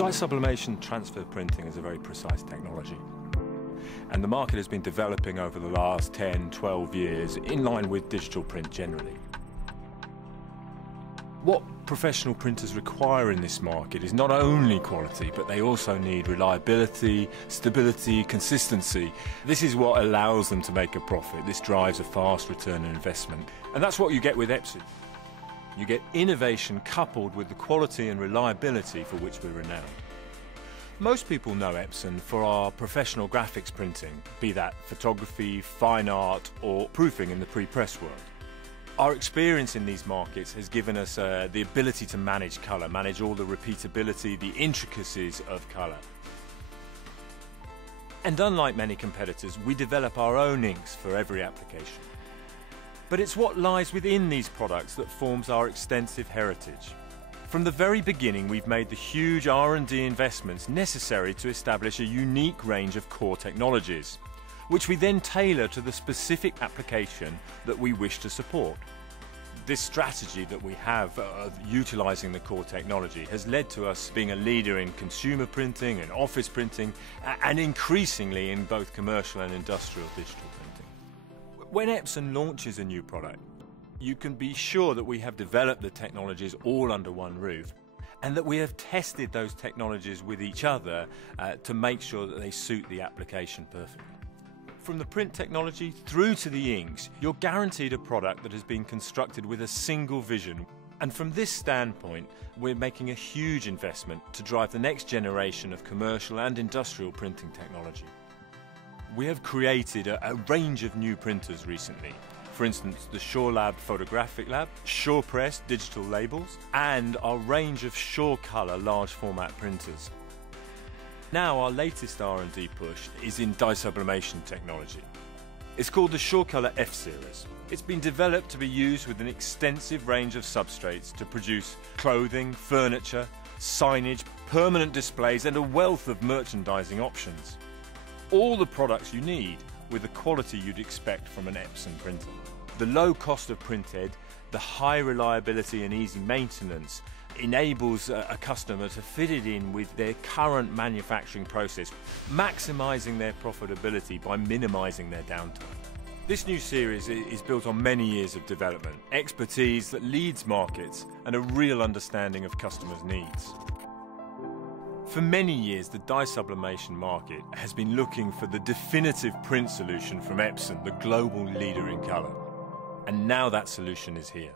Dye sublimation transfer printing is a very precise technology, and the market has been developing over the last 10, 12 years in line with digital print generally. What professional printers require in this market is not only quality, but they also need reliability, stability, consistency. This is what allows them to make a profit. This drives a fast return on investment. And that's what you get with Epson. You get innovation coupled with the quality and reliability for which we're renowned. Most people know Epson for our professional graphics printing, be that photography, fine art, or proofing in the pre-press world. Our experience in these markets has given us the ability to manage colour, manage all the repeatability, the intricacies of colour. And unlike many competitors, we develop our own inks for every application. But it's what lies within these products that forms our extensive heritage. From the very beginning, we've made the huge R&D investments necessary to establish a unique range of core technologies, which we then tailor to the specific application that we wish to support. This strategy that we have of utilising the core technology has led to us being a leader in consumer printing and office printing, and increasingly in both commercial and industrial digital printing. When Epson launches a new product, you can be sure that we have developed the technologies all under one roof, and that we have tested those technologies with each other to make sure that they suit the application perfectly. From the print technology through to the inks, you're guaranteed a product that has been constructed with a single vision. And from this standpoint, we're making a huge investment to drive the next generation of commercial and industrial printing technology. We have created a range of new printers recently. For instance, the SureLab Photographic Lab, SurePress digital labels, and our range of SureColor large format printers. Now our latest R&D push is in dye sublimation technology. It's called the SureColor F series. It's been developed to be used with an extensive range of substrates to produce clothing, furniture, signage, permanent displays, and a wealth of merchandising options. All the products you need with the quality you'd expect from an Epson printer. The low cost of printhead, the high reliability and easy maintenance enables a customer to fit it in with their current manufacturing process, maximising their profitability by minimising their downtime. This new series is built on many years of development, expertise that leads markets, and a real understanding of customers' needs. For many years, the dye sublimation market has been looking for the definitive print solution from Epson, the global leader in colour. And now that solution is here.